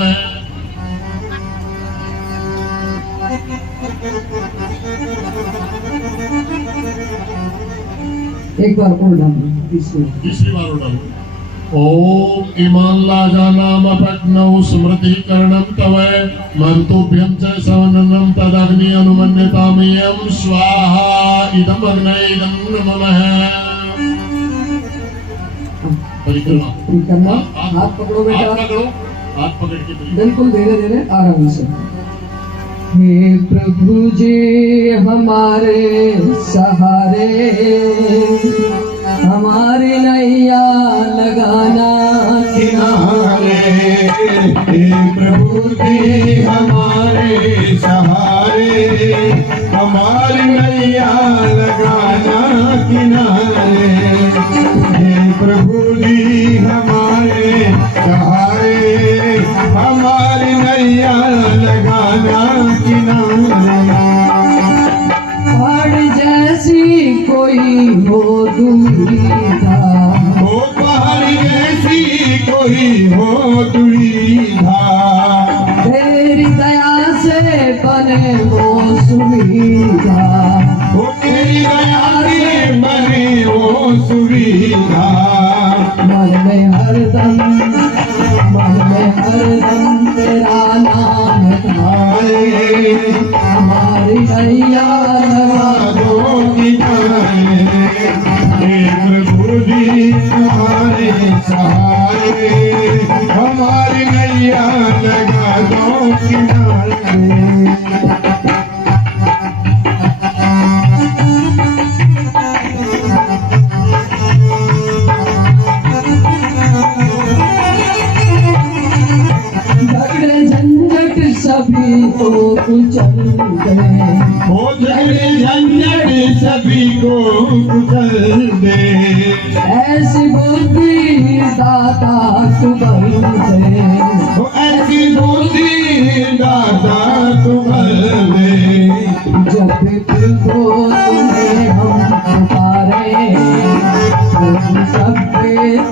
एक बार और डालो, तीसरी बार और डालो। ओम इमां लाजानामपग्नौ स्मृतिकरणं तव मर्तुभ्यं च सवननं तदग्नि अनुमन्यतामियं स्वाहा। इदम् अग्नये नमः। परिक्रमा हाथ पकड़ो बेटा, हाथ पकड़ के बिल्कुल धीरे धीरे आराम से। हे प्रभु जी हमारे सहारे, हमारी नैया लगाना किनारे। हे प्रभु जी हमारे सहारे, हमारी नैया लगाना किनारे। हे प्रभु जी हमारे सहारे, हमारी नैया लगाना किनारे। पहाड़ जैसी कोई हो दुविधा, ओ पहाड़ जैसी कोई हो दुविधा, तेरी दया से बने वो सुविधा। ओ तेरी दया से बने वो सुविधा। मन में हरदम तेरा नाम धारे, हमारी नैया लगा दो किनारे। हे प्रभु जी हमारे सहारे, हमारी नैया लगा दो किनारे। कुचल दे, वो झगड़े झंझट सभी को कुचल दे, ऐसी बुद्धि दाता तू बल दे, वो ऐसी बुद्धि दाता तू बल दे, जब तुमको तुम्हें हम पुकारे, जब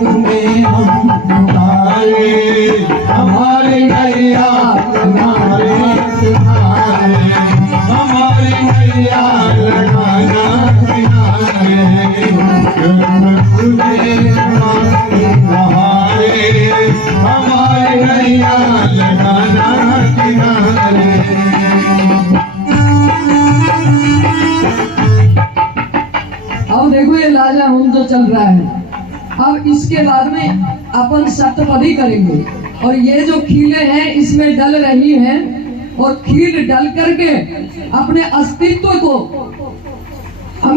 तुम्हें हम पुकारे, हमारे नैया किनारे किनारे, हमारे नैया लगाना किनारे, तुझे हमारे हमारे नैया लगाना किनारे। अब देखो ये लाजा हम जो चल रहा है, अब इसके बाद में अपन सप्तपदी करेंगे और ये जो खीले हैं इसमें डल रही हैं और खील डल करके अपने अस्तित्व को हम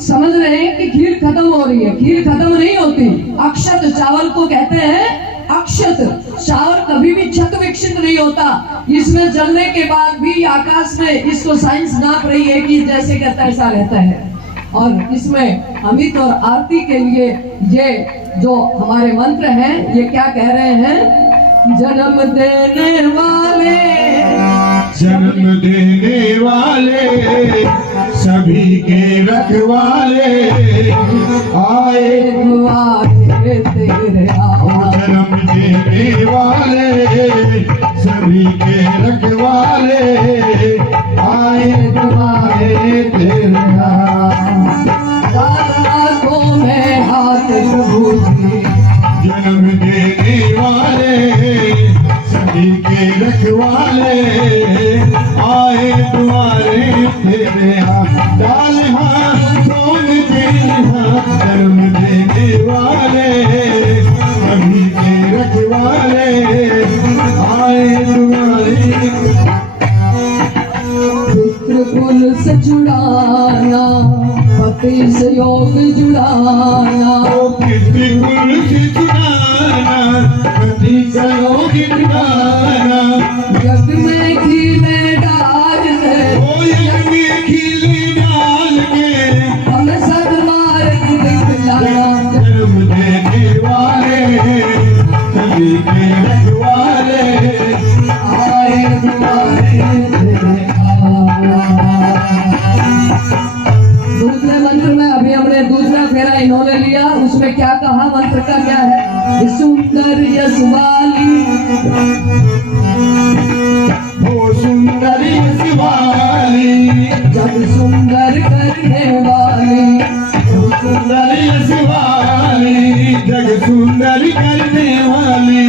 समझ रहे हैं कि खील खत्म हो रही है। खील खत्म नहीं होती, अक्षत चावल को कहते हैं अक्षत। चावल कभी भी क्षत विक्षित नहीं होता, इसमें जलने के बाद भी आकाश में इसको साइंस नाप रही है कि जैसे कहता है ऐसा रहता है। और इसमें अमित और आरती के लिए ये जो हमारे मंत्र हैं ये क्या कह रहे हैं, जन्म देने वाले, जन्म देने वाले, सभी के रखवाले, आए द्वारे तेरे आओ। जन्म देने वाले, सभी के रखवाले, आए तुम्हारे तेरे हाथों में हाथ प्रभु जी, जन्म देने वाले, सभी के रखवाले, आए तुम्हारे तेरे हाथ, डाल हाथों में तेरे हाथ, जन्म देने वाले, सभी के रखवाले, आए तुम्हारे पितृकुल से जुड़ाना, पति से योग जुड़ाना, पितृकुल से जुड़ाना, पति का योग जुड़ाना, जग में खीले डाल दे, ओ यज्ञ में खिले डाल के, हम सदमार्ग दिखलाना। जन्म देने वाले, सभी के रखवाले, आए तुम्हारे तेरे दूसरे मंत्र में अभी हमने दूसरा फेरा इन्होंने लिया, उसमें क्या कहा, मंत्र का क्या है, सुंदर यशवाली, वो सुंदर यशवाली, जग सुंदर करने वाली, वो सुंदर यशवाली, जग सुंदर करने वाली,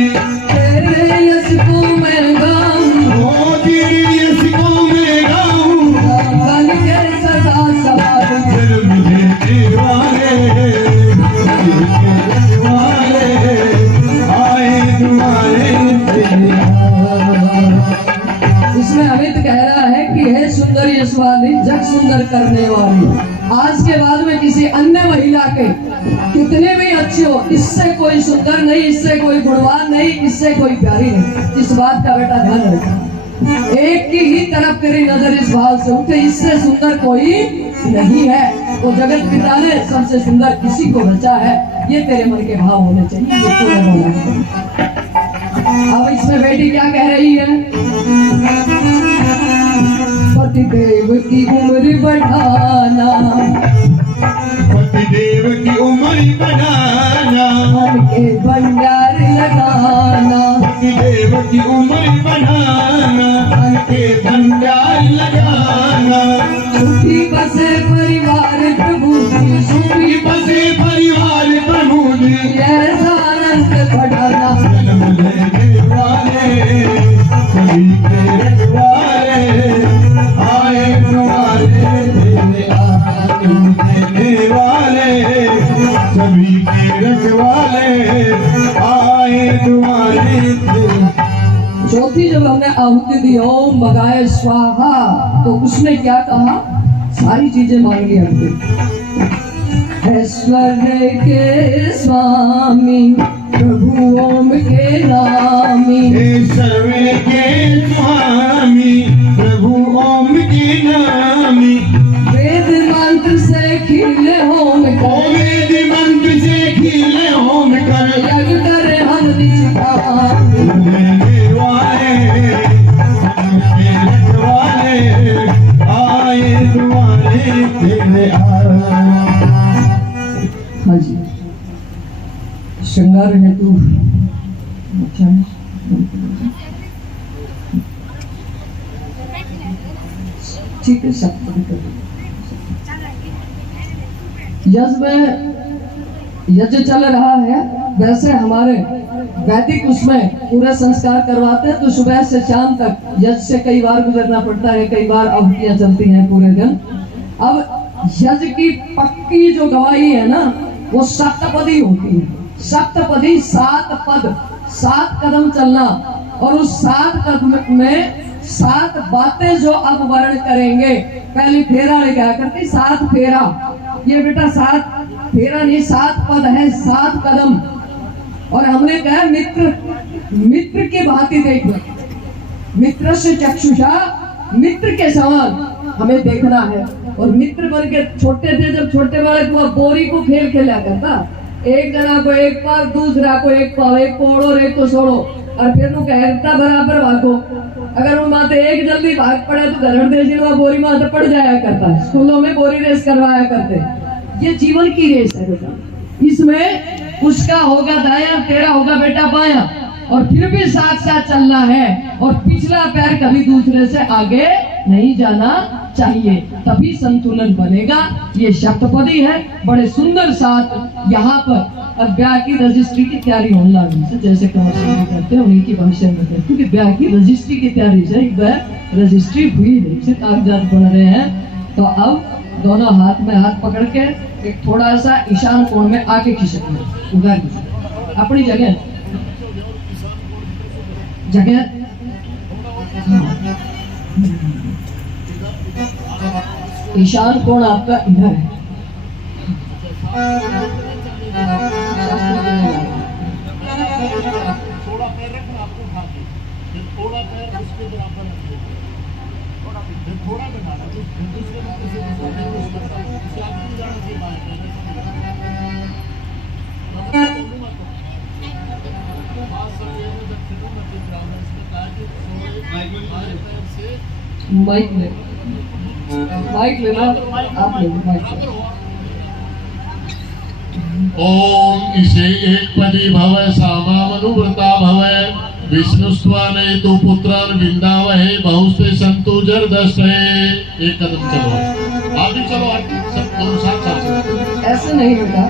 तेरे यश को मैं गाऊं, ओ तेरे यश को मैं गाऊं, बन के सदा सवार। जन्म देने वाले, सभी के रखवाले, आए तुम्हारे तेरे इसमें अमित कह रहा है कि हे सुंदर यशवाली, जग सुंदर करने वाली, आज के बाद में किसी अन्य महिला के कितने भी अच्छे हो, इससे कोई सुंदर नहीं, इससे कोई गुणवान नहीं, इससे कोई प्यारी नहीं। इस बात का बेटा ध्यान रखना, एक की ही तरफ तेरी नजर इस भाव से उठे, इससे सुंदर कोई नहीं है। वो जगत पिता ने सबसे सुंदर किसी को रचा है, ये तेरे मन के भाव होने चाहिए, ये तूने बोला है। अब इसमें बेटी क्या कह रही है, पतिदेव की उम्र बढ़ाना, पतिदेव की उम्र बढ़ाना, मन के भंडार लगाना, पतिदेव की उम्र बढ़ाना, मन के भंडार लगाना, सुखी बसे परिवार प्रभु जी, सुखी बसे परिवार प्रभु जी, ऐसा आनंद बढ़ाना। जन्म देने वाले, सभी के रखवाले, आए तुम्हारे तेरे जन्म देने वाले, सभी के रखवाले, आए तुम्हारे तेरे। चौथी जब हमने आहुति दी ओम भगाय स्वाहा, तो उसने क्या कहा, सारी चीजें मांग ली हमने। ऐश्वर्य के स्वामी प्रभु ओम के नामी, सर्वे के स्वामी लेने वाले अपने रखवाले आए दुआरे तेरे हाँ जी, श्रृंगार हेतु अच्छा है। ठीक है, सब यज्ञ चल रहा है। वैसे हमारे वैदिक उसमें पूरा संस्कार करवाते हैं, तो सुबह से शाम तक यज्ञ से कई बार गुजरना पड़ता है, कई बार आहुतियां चलती हैं पूरे दिन। अब यज्ञ की पक्की जो गवाही है ना, वो सप्तपदी होती है। सप्तपदी 7 पद, 7 कदम चलना, और उस 7 कदम में 7 बातें जो अब वर्ण करेंगे। पहली फेरा लिखा करती 7 फेरा, ये बेटा 7 फेरा नहीं 7 पद है, 7 कदम। और हमने कहा मित्र की भांति देखो, मित्र से चक्षुषा, मित्र के समान हमें देखना है। और मित्र बन के छोटे थे, जब छोटे वाले तो बोरी को खेल खेला करता, एक जना को एक पाव, दूसरा को एक पाव, एक को ओढ़ो और एक को छोड़ो, और फिर वो कहता बराबर भागो। अगर वो माते एक जल्दी भाग पड़े तो घर देश बोरी माते पड़ जाया करता। स्कूलों में बोरी रेस करवाया करते। ये जीवन की रेस है बेटा, इसमें उसका होगा दाया, तेरा होगा बेटा बाया, और फिर भी साथ साथ चलना है, और पिछला पैर कभी दूसरे से आगे नहीं जाना चाहिए, तभी संतुलन बनेगा। ये सप्तपदी है, बड़े सुंदर साथ। यहाँ पर अब ब्याह की रजिस्ट्री की तैयारी होने लगी, जैसे कमर्शियल करते हैं उन्हीं की भविष्य में करते, क्योंकि ब्याह की रजिस्ट्री की तैयारी से एक बार रजिस्ट्री हुई है, से कागजात बन रहे हैं। तो अब दोनों हाथ में हाथ पकड़ के एक थोड़ा सा ईशान कोण में आगे खिसकना, उधर अपनी जगह ईशान कोण आपका इधर है। थोड़ा पैर रखना आपको उठा के, फिर थोड़ा पैर उसके बराबर रखिए, फिर थोड़ा बढ़ाना, फिर दूसरे पैर से दूसरा पैर उस पर डालना, इससे आपको भी जाना चाहिए बाएं पैर में। माइक लेना, आप ले माइक। ओम इसे एक पदी भव सामा मनुव्रता भव विष्णुस्वाने तो पुत्रान विंदावहे बहुस्ते संतु जरदस्ते। एक कदम चलो, आप भी चलो, सब दोनों साथ चलो। ऐसे नहीं बेटा,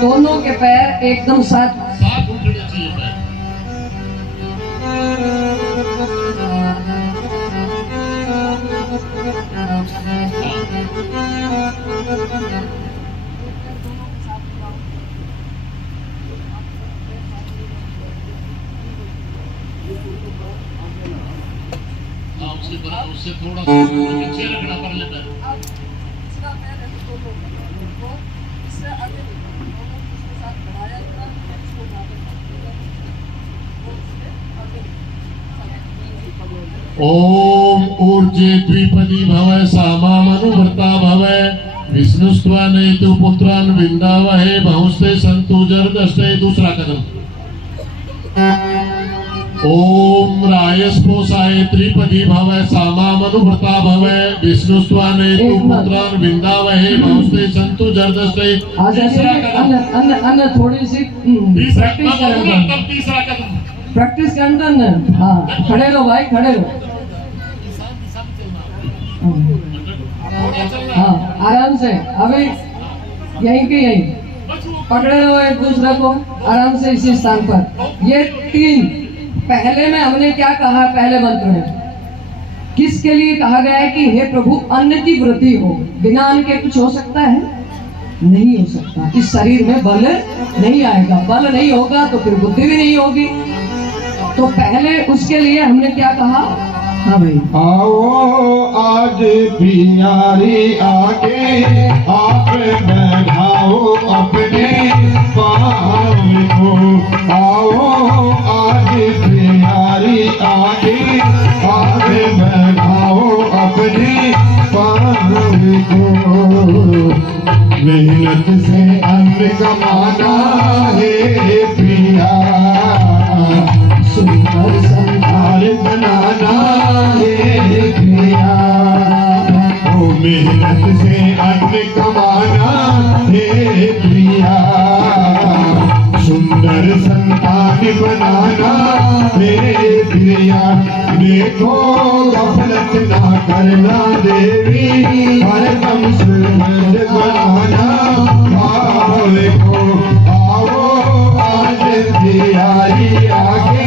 दोनों के पैर एकदम साथ उठने चाहिए पैर। उससे थोड़ा सा पीछे रखना पड़े पैर। ओम ऊर्जे द्विपदी भव सामा मनुव्रता भव विष्णुस्त्वाने तो पुत्रान विंदावहे बहुस्ते संतु जरदस्ते। दूसरा कदम। ओम रायस्पोसाय त्रिपदी भव सामा मनुव्रता भव विष्णुस्त्वाने तो पुत्रान विंदावहे बहुस्ते संतु जरदस्ते। तीसरा कदम। अन्य थोड़ी सी तीसरा कदम। प्रैक्टिस करना ना। हाँ, खड़े रहो भाई, खड़े रहो। हाँ, आराम से, अभी यहीं के यहीं पकड़े रहो एक दूसरे को आराम से इसी स्थान पर। ये 3 पहले में हमने क्या कहा, पहले मंत्र में किसके लिए कहा गया है कि हे प्रभु अन्न की वृद्धि हो। बिना अन्न के कुछ हो सकता है? नहीं हो सकता। इस शरीर में बल नहीं आएगा, बल नहीं होगा तो फिर बुद्धि भी नहीं होगी। तो पहले उसके लिए हमने क्या कहा? हाँ भाई, आओ आज प्यारी आगे आप बैठाओ अपने पाँव को। आओ आज प्यारी आगे आप बैठाओ अपने पाँव को। मेहनत से अन्न कमाना है प्रिया, सुंदर संसार बनाना है क्रिया, ओ मेहनत से अन्न कमाना है क्रिया, सुंदर संतान बनाना है क्रिया। देखो गफलत ना करना देवी, हरदम सुंदर बनाना भावे को। आओ आज दियारी आगे,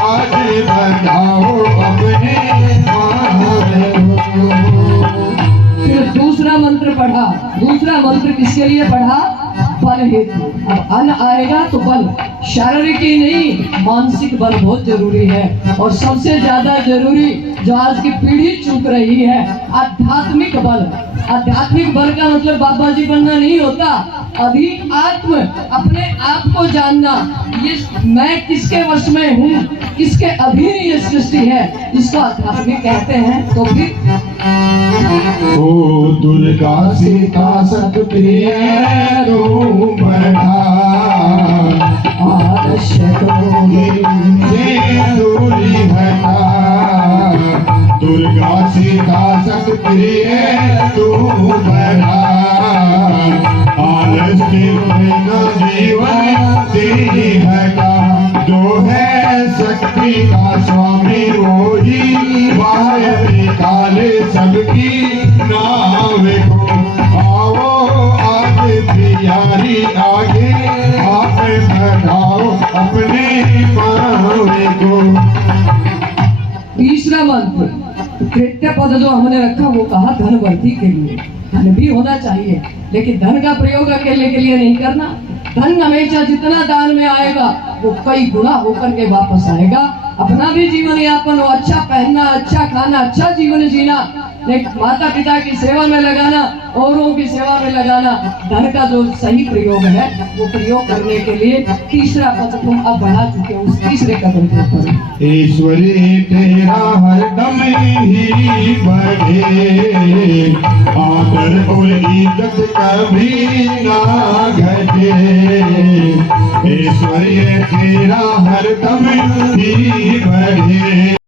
आज बनाओ अपने भावे को। फिर दूसरा मंत्र पढ़ा। दूसरा मंत्र किसके लिए पढ़ा? बल हेतु। अब अन्न आएगा तो बल, शारीरिक ही नहीं मानसिक बल बहुत जरूरी है। और सबसे ज्यादा जरूरी जो आज की पीढ़ी चूक रही है, आध्यात्मिक बल। आध्यात्मिक बल का मतलब बाबा जी बनना नहीं होता, अधिक आत्म, अपने आप को जानना। ये मैं किसके वश में हूँ, किसके अधीन ये सृष्टि है, इसको आध्यात्मिक कहते हैं। तो फिर ओ दुर्गा सीता सतप्रिय तू बढ़ा, आवश्यक दूरी हटा। दुर्गा सीता सतप्रिय तू बढ़ा, आलस्य बिना जीवन तेरी हटा। जो है शक्ति का स्वामी वो ही बाहर निकाले सबकी नावे को। आओ आज प्यारी आगे, आप बढ़ाओ अपने मावे को। तीसरा मंत्र कृत्य पद जो हमने रखा वो कहा धनवर्ती के लिए। धन भी होना चाहिए, लेकिन धन का प्रयोग अकेले के लिए नहीं करना। धन हमेशा जितना दान में आएगा वो कई गुना होकर के वापस आएगा। अपना भी जीवन यापन हो, अच्छा पहनना, अच्छा खाना, अच्छा जीवन जीना, लेकिन माता पिता की सेवा में लगाना, औरों की सेवा में लगाना। धन का जो सही प्रयोग है वो प्रयोग करने के लिए तीसरा पद तुम अब बढ़ा चुके हो, उस तीसरे कदम के ऊपर। ईश्वरी तेरा हरदम ही बढ़े, आदर और इज्जत कभी ना घटे। ईश्वरी तेरा हरदम ही बढ़े।